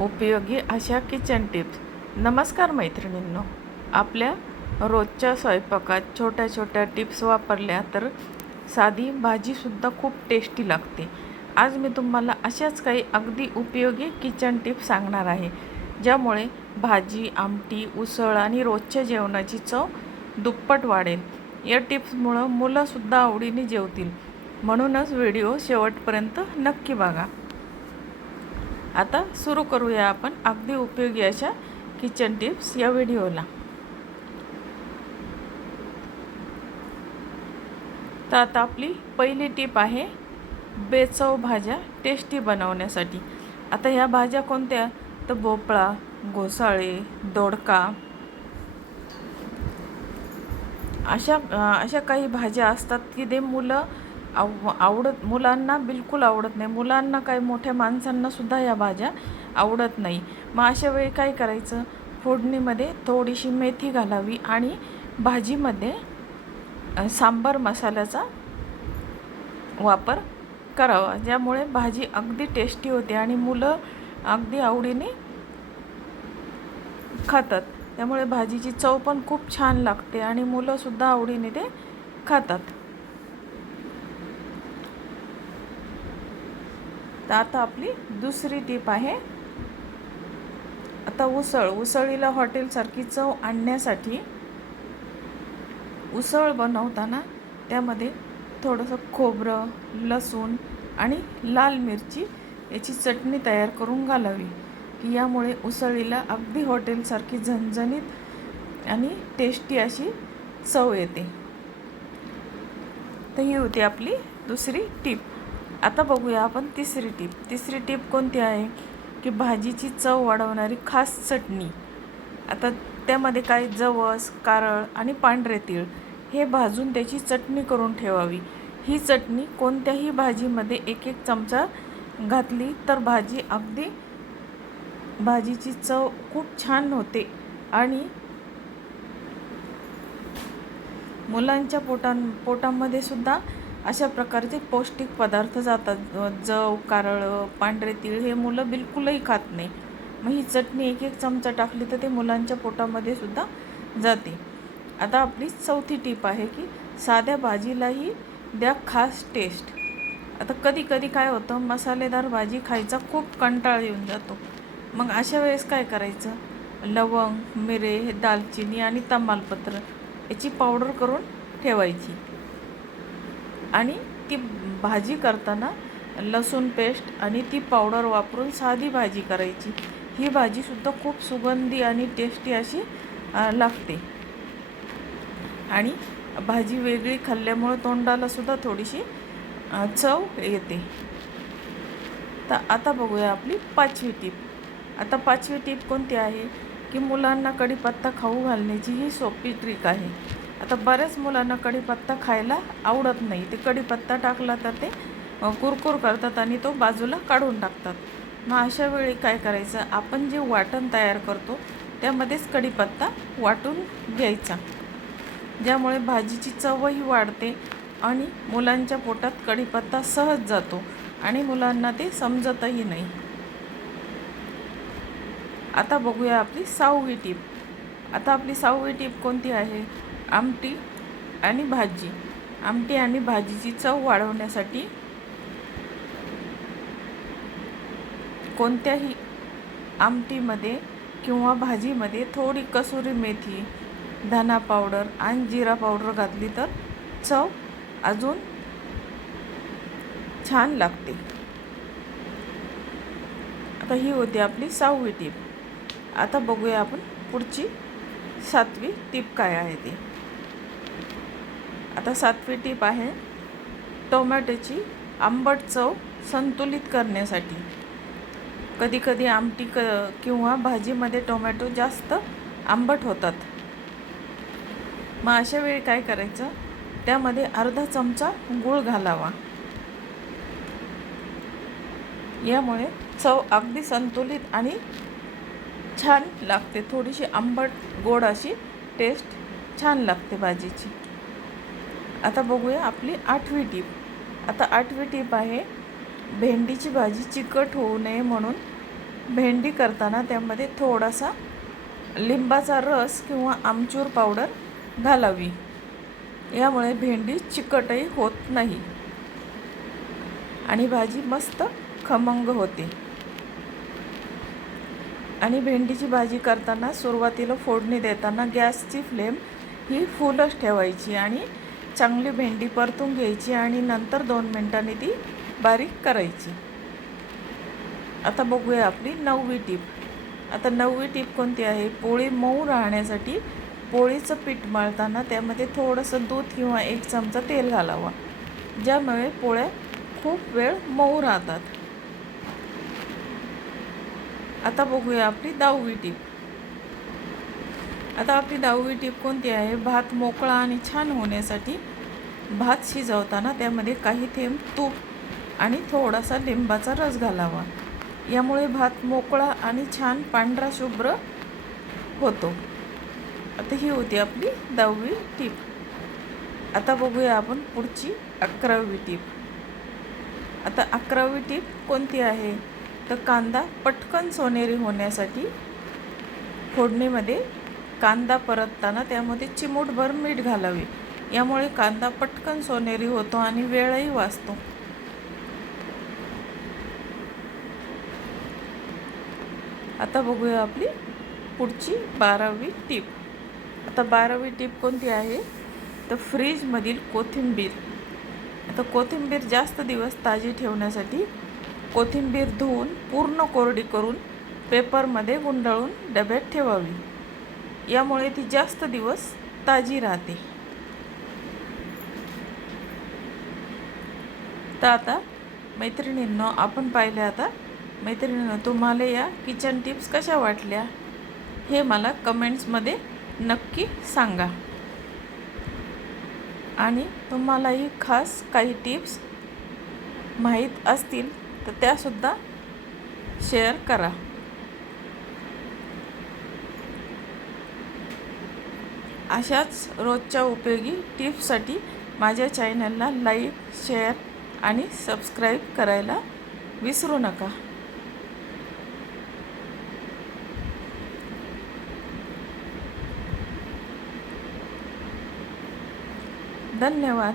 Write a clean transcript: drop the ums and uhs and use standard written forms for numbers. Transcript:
उपयोगी अशा kitchen tips. नमस्कार मैत्रिणींनो. आपल्या रोजच्या स्वयंपाकात छोट्या छोट्या टिप्स वापरल्या तर साधी भाजीसुद्धा खूप टेस्टी लागते. आज मी तुम्हाला अशाच काही अगदी उपयोगी किचन टिप्स सांगणार आहे, ज्यामुळे भाजी, आमटी, उसळ आणि रोजच्या जेवणाची चव दुप्पट वाढेल. या टिप्समुळं मुलंसुद्धा आवडीने जेवतील, म्हणूनच व्हिडिओ शेवटपर्यंत नक्की बघा. आता सुरू करूया आपण अगदी उपयोगी अशा किचन टिप्स या व्हिडिओला. तर आता आपली पहिली टिप आहे बेचव भाज्या टेस्टी बनवण्यासाठी. आता ह्या भाज्या कोणत्या? तर भोपळा, घोसाळे, दोडका अशा काही भाज्या असतात की ते मुलांना बिलकुल आवडत नाही. मुलांना काय, मोठ्या माणसांनासुद्धा या भाज्या आवडत नाही. मग अशा वेळी काय करायचं? फोडणीमध्ये थोडीशी मेथी घालावी आणि भाजीमध्ये सांबार मसाल्याचा वापर करावा, ज्यामुळे भाजी अगदी टेस्टी होते आणि मुलं अगदी आवडीने खातात. त्यामुळे भाजीची चव पण खूप छान लागते आणि मुलंसुद्धा आवडीने ते खातात. तर आता आपली दुसरी टीप आहे आता उसळीला हॉटेलसारखी चव आणण्यासाठी उसळ बनवताना त्यामध्ये थोडंसं खोबरं, लसूण आणि लाल मिरची याची चटणी तयार करून घालावी, की यामुळे उसळीला अगदी हॉटेलसारखी झणझणीत आणि टेस्टी अशी चव येते. तर ही होती आपली दुसरी टीप. आता बघूया आपण तिसरी टीप कोणती आहे? की भाजीची चव वाढवणारी खास चटणी. आता त्यामध्ये काय, जवस, कारळ आणि पांढरे तीळ हे भाजून त्याची चटणी करून ठेवावी. ही चटणी कोणत्याही भाजीमध्ये 1-1 चमचा घातली तर भाजीची चव खूप छान होते आणि मुलांच्या पोटामध्ये सुद्धा अशा प्रकारचे पौष्टिक पदार्थ जातात. जव, कारळ, पांढरे तीळ हे मुलं बिलकुलही खात नाही. मग ही चटणी 1-1 चमचा टाकली तर ते मुलांच्या पोटामध्ये सुद्धा जाते. आता आपली चौथी टीप आहे की साध्या भाजीलाही द्या खास टेस्ट. आता कधी काय होतं, मसालेदार भाजी खायचा खूप कंटाळा येऊन जातो. मग अशा वेळेस काय करायचं? लवंग, मिरे, दालचिनी आणि तमालपत्र याची पावडर करून ठेवायची आणि ती भाजी करताना लसूण पेस्ट आणि ती पावडर वापरून साधी भाजी करायची. ही भाजीसुद्धा खूप सुगंधी आणि टेस्टी अशी लागते आणि भाजी वेगळी खाल्ल्यामुळे तोंडालासुद्धा थोडीशी चव येते. तर आता बघूया आपली पाचवी टीप. आता पाचवी टीप कोणती आहे? की मुलांना कढीपत्ता खाऊ घालण्याची ही सोपी ट्रिक आहे. आता बऱ्याच मुलांना कढीपत्ता खायला आवडत नाही. ते कढीपत्ता टाकला तर ते कुरकुर करतात आणि तो बाजूला काढून टाकतात. मग अशा वेळी काय करायचं? आपण जे वाटण तयार करतो त्यामध्येच कढीपत्ता वाटून घ्यायचा, ज्यामुळे भाजीची चवही वाढते आणि मुलांच्या पोटात कढीपत्ता सहज जातो आणि मुलांना ते समजतही नाही. आता बघूया आपली 6वी टीप. आता आपली 6वी टीप कोणती आहे? आमटी आणि भाजीची चव वाढवण्यासाठी कोणत्याही आमटीमध्ये किंवा भाजीमध्ये थोडी कसुरी मेथी, धना पावडर आणि जिरा पावडर घातली तर चव अजून छान लागते. आता ही होती आपली 6वी टीप. आता बघूया आपण पुढची 7वी टीप काय आहे ते. आता 7वी टीप आहे टोमॅटोची आंबट चव संतुलित करण्यासाठी. कधी आमटी किंवा भाजीमध्ये टोमॅटो जास्त आंबट होतात. मग अशा वेळी काय करायचं? त्यामध्ये अर्धा चमचा गूळ घालावा. यामुळे चव अगदी संतुलित आणि छान लागते. थोडीशी आंबट गोड अशी टेस्ट छान लागते भाजीची. आता बघूया आपली 8वी टीप. आता 8वी टीप आहे भेंडीची भाजी चिकट होऊ नये म्हणून भेंडी करताना त्यामध्ये थोडासा लिंबाचा रस किंवा आमचूर पावडर घालावी. यामुळे भेंडी चिकटही होत नाही आणि भाजी मस्त खमंग होते. आणि भेंडीची भाजी करताना सुरुवातीला फोडणी देताना गॅसची फ्लेम ही फुलच ठेवायची आणि चांगली भेंडी परतून घ्यायची आणि नंतर 2 मिनिटांनी ती बारीक करायची. आता बघूया आपली 9वी टीप. आता 9वी टीप कोणती आहे? पोळी मऊ राहण्यासाठी पोळीचं पीठ मळताना त्यामध्ये थोडंसं दूध किंवा 1 चमचा तेल घालावा, ज्यामुळे पोळ्या खूप वेळ मऊ राहतात. आता बघूया आपली 10वी टीप. आता आपली 10वी टीप कोणती आहे? भात मोकळा आणि छान होण्यासाठी भात शिजवताना त्यामध्ये काही थेंब तूप आणि थोडासा लिंबाचा रस घालावा. यामुळे भात मोकळा आणि छान पांढरा शुभ्र होतो. आता ही होती आपली 10वी टीप. आता बघूया आपण पुढची 11वी टीप. आता 11वी टीप कोणती आहे? तर कांदा पटकन सोनेरी होण्यासाठी फोडणीमध्ये कांदा परतताना त्यामध्ये चिमूटभर मीठ घालावे. यामुळे कांदा पटकन सोनेरी होतो आणि वेळही वाचतो. आता बघूया आपली पुढची 12वी टीप. आता 12वी टीप कोणती आहे? तर फ्रीजमधील कोथिंबीर. आता कोथिंबीर जास्त दिवस ताजी ठेवण्यासाठी कोथिंबीर धुवून पूर्ण कोरडी करून पेपरमध्ये गुंडाळून डब्यात ठेवावी. यामुळे ती जास्त दिवस ताजी राहते. तर आता मैत्रिणींनो, आपण पाहिले. आता मैत्रिणींनो, तुम्हाला या किचन टिप्स कशा वाटल्या हे मला कमेंट्समध्ये नक्की सांगा. आणि तुम्हालाही खास काही टिप्स माहीत असतील तर त्यासुद्धा शेअर करा. अशाच रोजच्या उपयोगी टिप्ससाठी माझ्या चॅनलला लाईक, शेअर आणि सबस्क्राईब करायला विसरू नका. धन्यवाद.